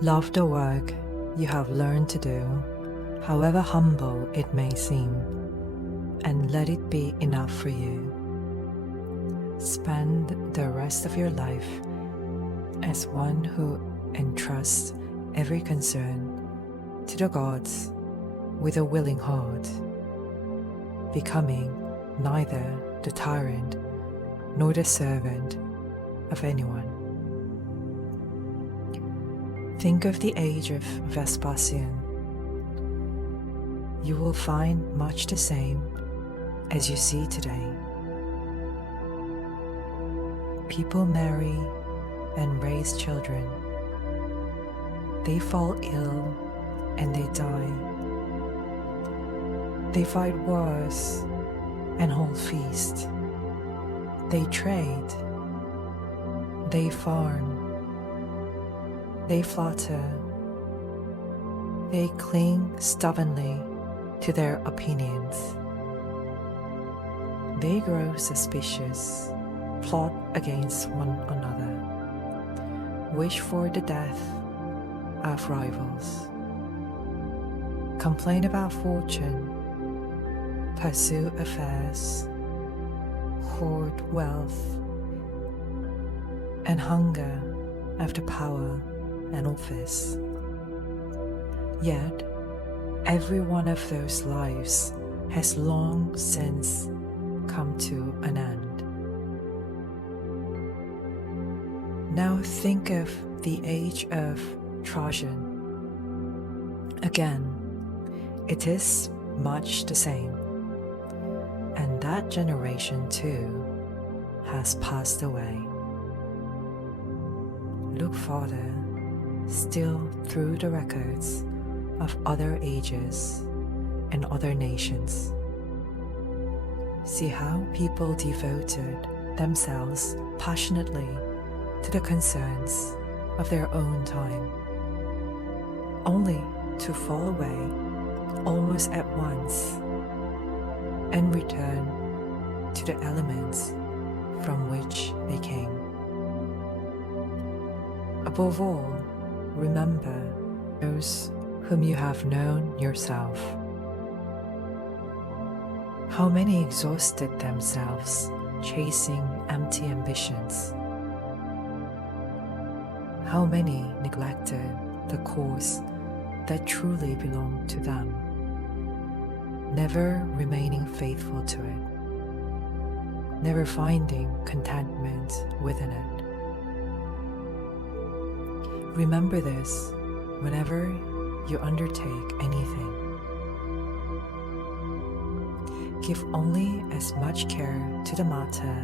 Love the work you have learned to do, however humble it may seem, and let it be enough for you. Spend the rest of your life as one who entrusts every concern to the gods with a willing heart, becoming neither the tyrant nor the servant of anyone. Think of the age of Vespasian. You will find much the same as you see today. People marry and raise children. They fall ill and they die. They fight wars and hold feasts. They trade. They farm. They flatter. They cling stubbornly to their opinions. They grow suspicious, plot against one another, wish for the death of rivals, complain about fortune, pursue affairs, hoard wealth, and hunger after power and office. Yet, every one of those lives has long since come to an end. Now think of the age of Trajan. Again, it is much the same, and that generation too has passed away. Look farther still through the records of other ages and other nations. See how people devoted themselves passionately to the concerns of their own time, only to fall away almost at once and return to the elements from which they came. Above all, remember those whom you have known yourself. How many exhausted themselves chasing empty ambitions? How many neglected the cause that truly belonged to them, never remaining faithful to it, never finding contentment within it? Remember this whenever you undertake anything. Give only as much care to the matter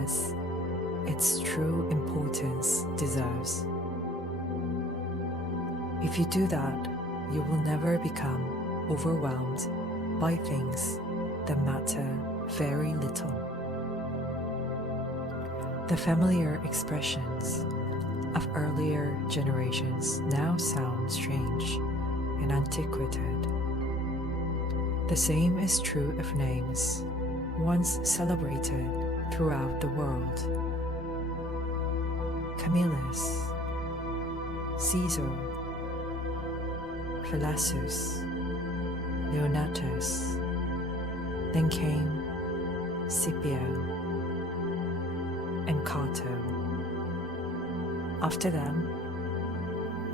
as its true importance deserves. If you do that, you will never become overwhelmed by things that matter very little. The familiar expressions of earlier generations now sound strange and antiquated. The same is true of names once celebrated throughout the world. Camillus, Caesar, Philasus, Leonatus, then came Scipio and Cato. After them,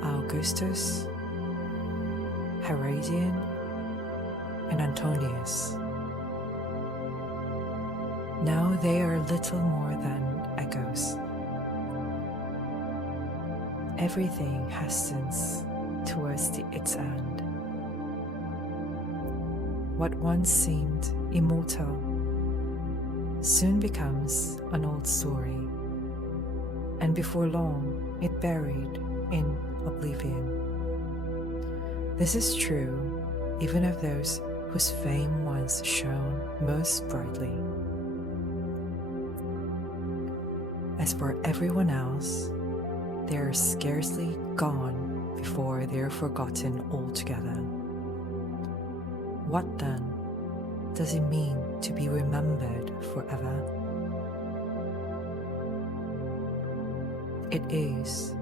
Augustus, Hadrian, and Antonius. Now they are little more than echoes. Everything hastens towards its end. What once seemed immortal soon becomes an old story, and before long it buried in oblivion. This is true even of those whose fame once shone most brightly. As for everyone else, they are scarcely gone before they are forgotten altogether. What then does it mean to be remembered forever? It is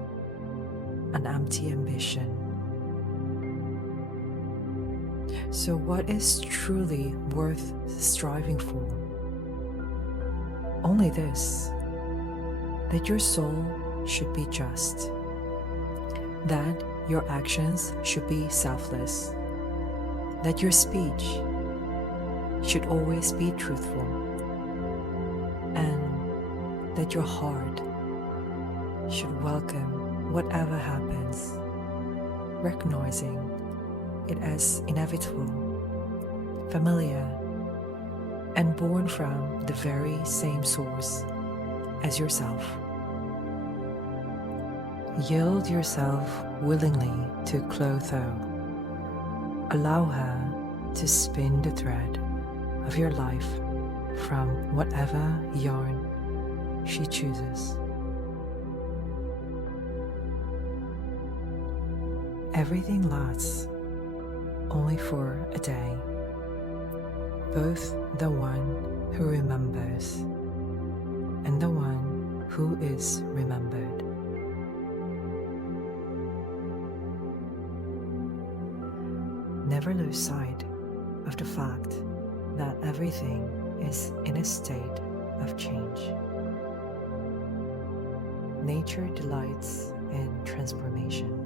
an empty ambition. So, what is truly worth striving for? Only this: that your soul should be just, that your actions should be selfless, that your speech should always be truthful, and that your heart should welcome whatever happens, recognizing it as inevitable, familiar, and born from the very same source as yourself. Yield yourself willingly to Clotho. Allow her to spin the thread of your life from whatever yarn she chooses. Everything lasts only for a day, both the one who remembers and the one who is remembered. Never lose sight of the fact that everything is in a state of change. Nature delights in transformation.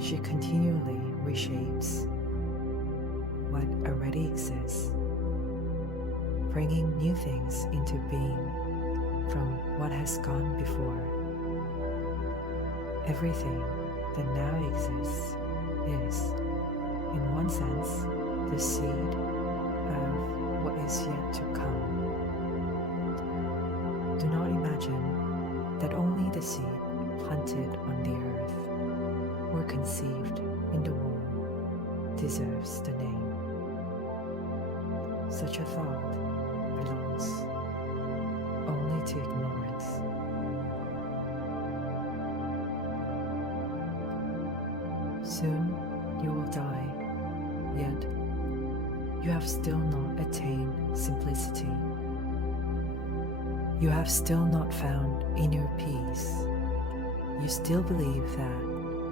She continually reshapes what already exists, bringing new things into being from what has gone before. Everything that now exists is, in one sense, the seed of what is yet to come. Do not imagine that only the seed planted on the earth or conceived in the womb deserves the name. Such a thought belongs only to ignorance. Soon you will die, yet you have still not attained simplicity. You have still not found inner peace. You still believe that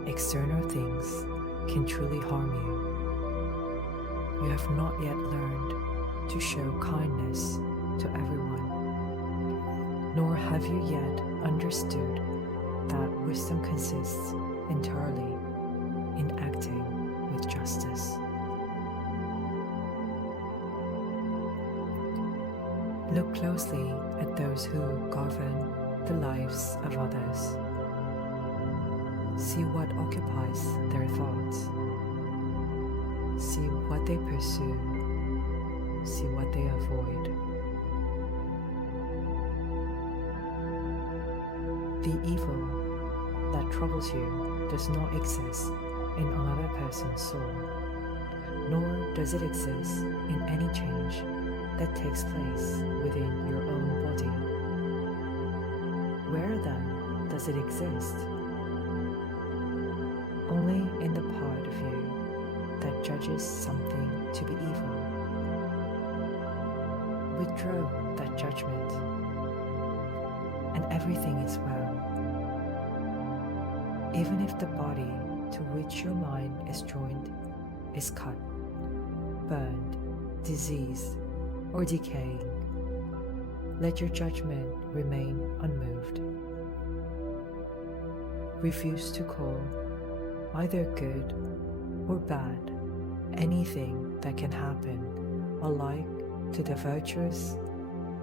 external things can truly harm you. You have not yet learned to show kindness to everyone, nor have you yet understood that wisdom consists entirely in acting with justice. Look closely at those who govern the lives of others. See what occupies their thoughts. See what they pursue. See what they avoid. The evil that troubles you does not exist in another person's soul, nor does it exist in any change that takes place within your own body. Where then does it exist? Only in the part of you that judges something to be evil. Withdraw that judgment, and everything is well. Even if the body to which your mind is joined is cut, burned, diseased, or decaying, let your judgment remain unmoved. Refuse to call either good or bad anything that can happen alike to the virtuous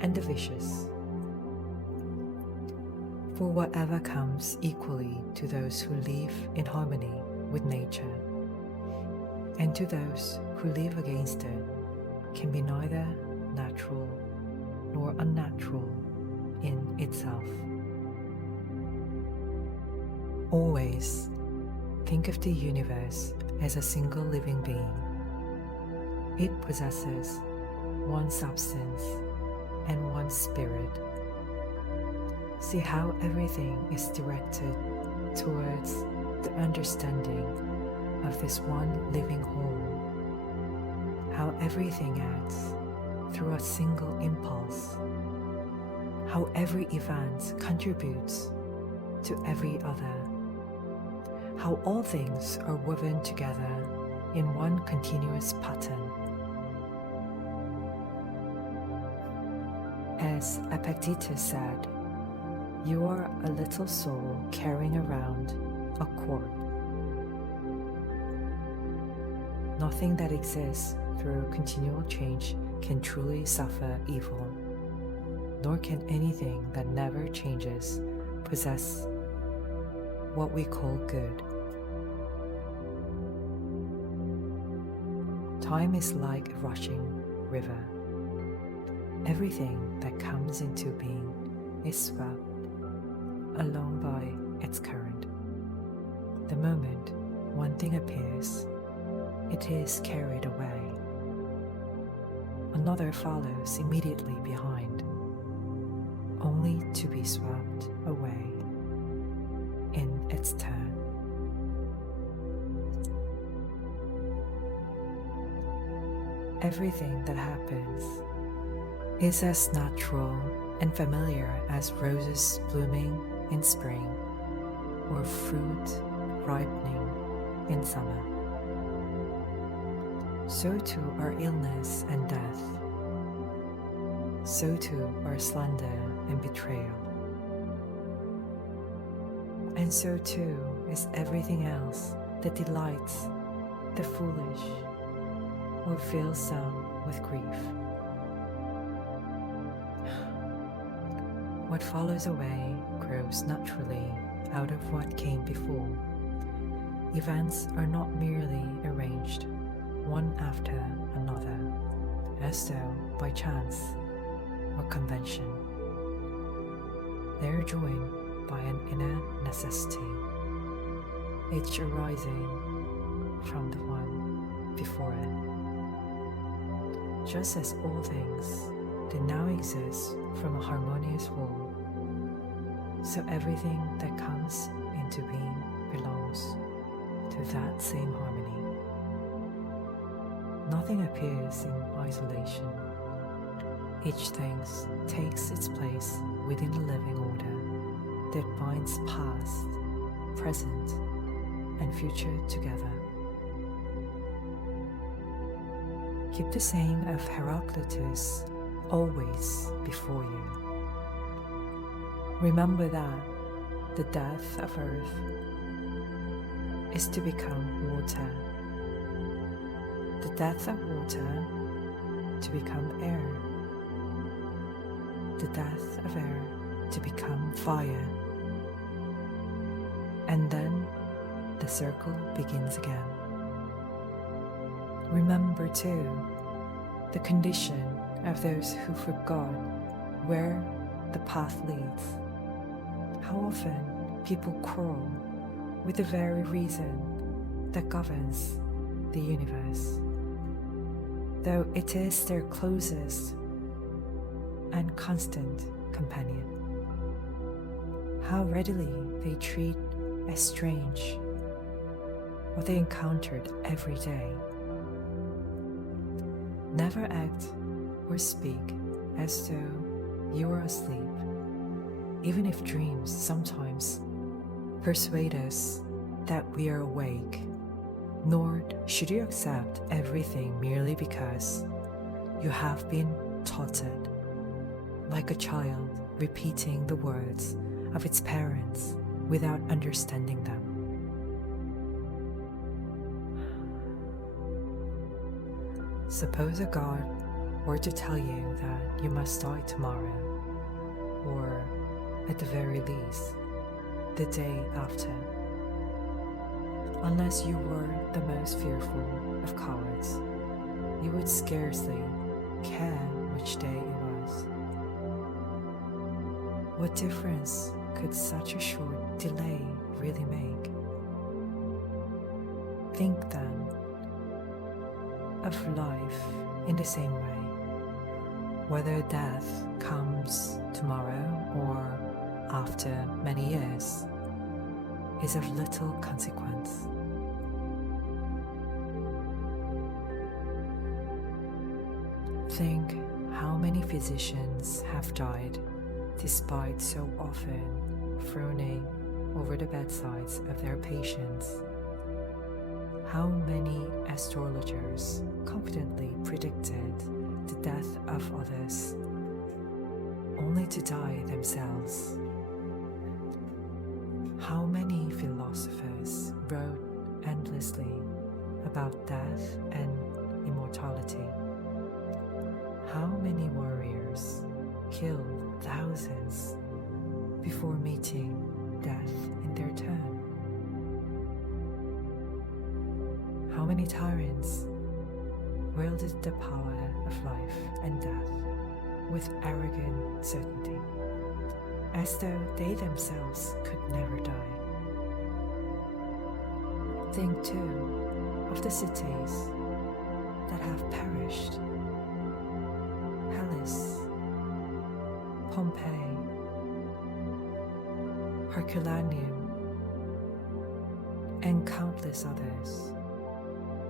and the vicious. For whatever comes equally to those who live in harmony with nature, and to those who live against it, can be neither natural nor unnatural in itself. Always think of the universe as a single living being. It possesses one substance and one spirit. See how everything is directed towards the understanding of this one living whole. How everything acts through a single impulse. How every event contributes to every other how all things are woven together in one continuous pattern. As Epictetus said, you are a little soul carrying around a cord. Nothing that exists through continual change can truly suffer evil, nor can anything that never changes possess what we call good. Time is like a rushing river. Everything that comes into being is swept along by its current. The moment one thing appears, it is carried away. Another follows immediately behind, only to be swept away in its turn. Everything that happens is as natural and familiar as roses blooming in spring or fruit ripening in summer. So too are illness and death. So too are slander and betrayal. And so too is everything else that delights the foolish or fills some with grief. What follows away grows naturally out of what came before. Events are not merely arranged one after another, as though by chance or convention. They are joined by an inner necessity, each arising from the one before it. Just as all things that now exist from a harmonious whole, so everything that comes into being belongs to that same harmony. Nothing appears in isolation. Each thing takes its place within the living order that binds past, present, and future together. Keep the saying of Heraclitus always before you. Remember that the death of earth is to become water, the death of water to become air, the death of air to become fire, and then the circle begins again. Remember too the condition of those who forgot where the path leads. How often people quarrel with the very reason that governs the universe, though it is their closest and constant companion. How readily they treat as strange what they encountered every day. Never act or speak as though you are asleep, even if dreams sometimes persuade us that we are awake. Nor should you accept everything merely because you have been taught it, like a child repeating the words of its parents without understanding them. Suppose a god were to tell you that you must die tomorrow, or at the very least, the day after. Unless you were the most fearful of cowards, you would scarcely care which day it was. What difference could such a short delay really make? Think then of life in the same way. Whether death comes tomorrow or after many years is of little consequence. Think how many physicians have died despite so often frowning over the bedsides of their patients. How many astrologers confidently predicted the death of others, only to die themselves? How many philosophers wrote endlessly about death and immortality? How many warriors killed thousands before meeting death in their turn? How many tyrants wielded the power of life and death with arrogant certainty, as though they themselves could never die? Think too of the cities that have perished: Hellas, Pompeii, Herculaneum, and countless others.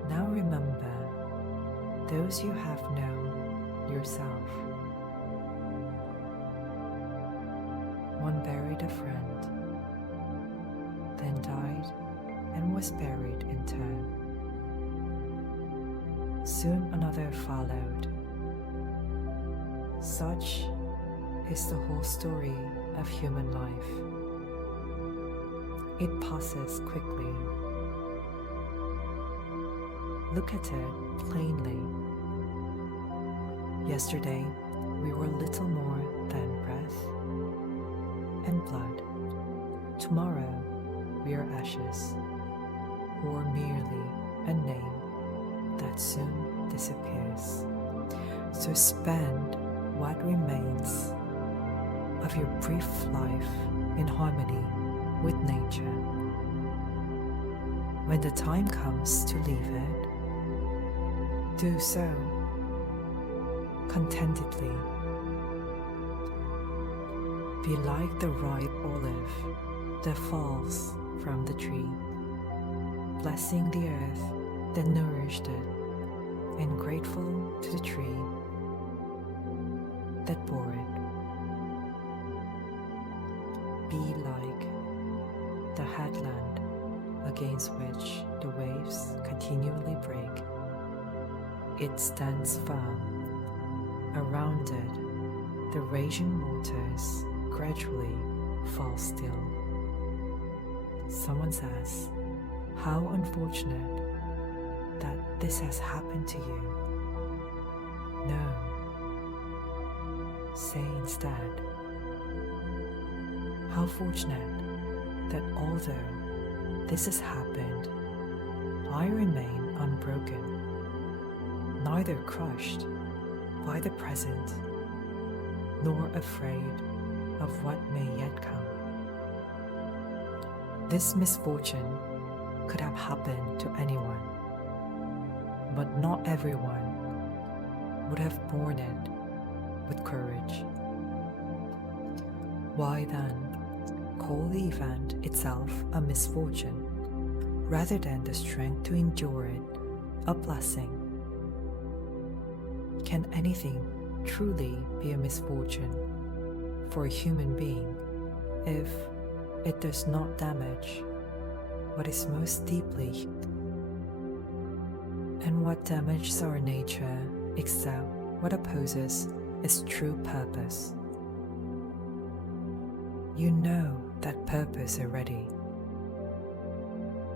Now remember those you have known yourself. One buried a friend, then died and was buried in turn. Soon another followed. Such is the whole story of human life. It passes quickly. Look at it plainly. Yesterday, we were little more than breath and blood. Tomorrow, we are ashes, or merely a name that soon disappears. So spend what remains of your brief life in harmony with nature. When the time comes to leave it, do so contentedly. Be like the ripe olive that falls from the tree, blessing the earth that nourished it, and grateful to the tree that bore it. Be like the headland against which the waves continually break. It stands firm. Around it, the raging waters gradually fall still. Someone says, "How unfortunate that this has happened to you." No. Say instead, "How fortunate that although this has happened, I remain unbroken, neither crushed by the present, nor afraid of what may yet come." This misfortune could have happened to anyone, but not everyone would have borne it with courage. Why then call the event itself a misfortune, rather than the strength to endure it a blessing? Can anything truly be a misfortune for a human being if it does not damage what is most deeply? And what damages our nature except what opposes its true purpose? You know that purpose already.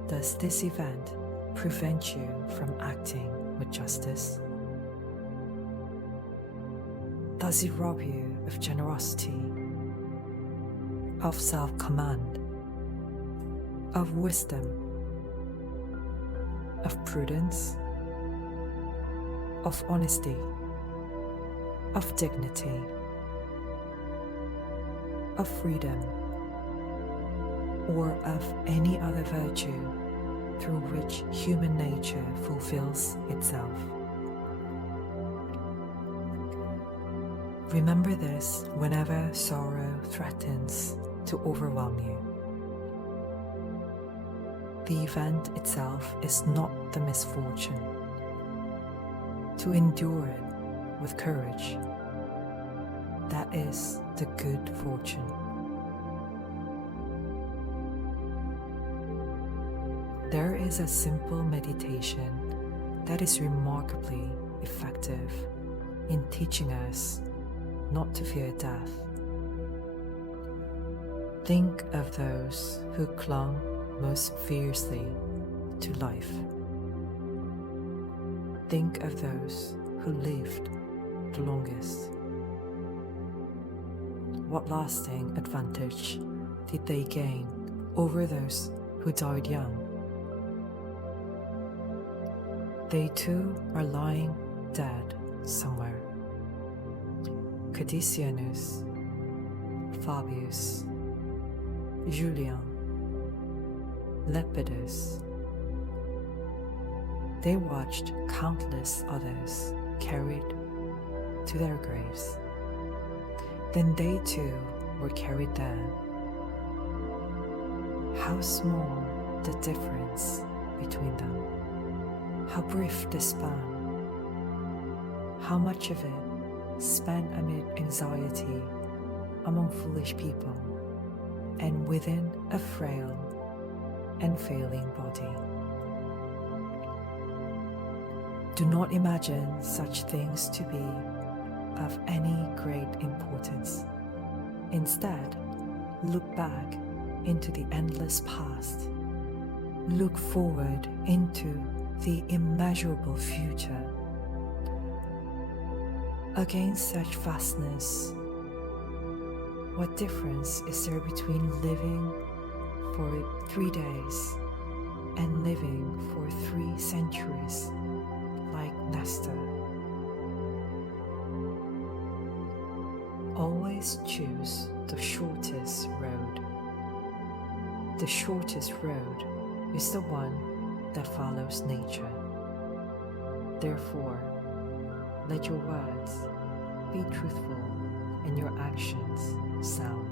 Does this event prevent you from acting with justice? Does it rob you of generosity, of self-command, of wisdom, of prudence, of honesty, of dignity, of freedom, or of any other virtue through which human nature fulfills itself? Remember this whenever sorrow threatens to overwhelm you. The event itself is not the misfortune. To endure it with courage, that is the good fortune. There is a simple meditation that is remarkably effective in teaching us not to fear death. Think of those who clung most fiercely to life. Think of those who lived the longest. What lasting advantage did they gain over those who died young? They too are lying dead somewhere. Cadicianus, Fabius, Julian, Lepidus. They watched countless others carried to their graves. Then they too were carried down. How small the difference between them. How brief the span. How much of it spent amid anxiety among foolish people and within a frail and failing body. Do not imagine such things to be of any great importance. Instead, look back into the endless past. Look forward into the immeasurable future. Against such vastness, what difference is there between living for 3 days and living for 3 centuries like Nestor? Always choose the shortest road. The shortest road is the one that follows nature. Therefore, let your words be truthful and your actions sound,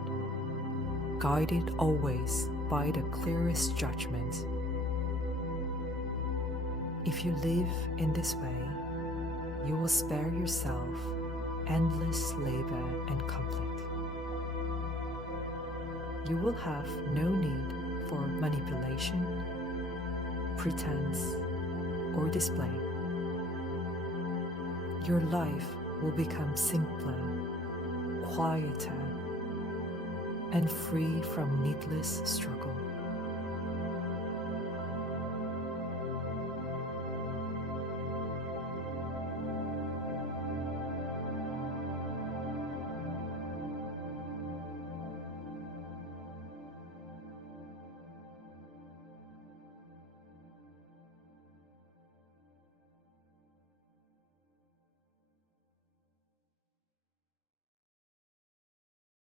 guided always by the clearest judgment. If you live in this way, you will spare yourself endless labor and conflict. You will have no need for manipulation, pretense, or display. Your life will become simpler, quieter, and free from needless struggle.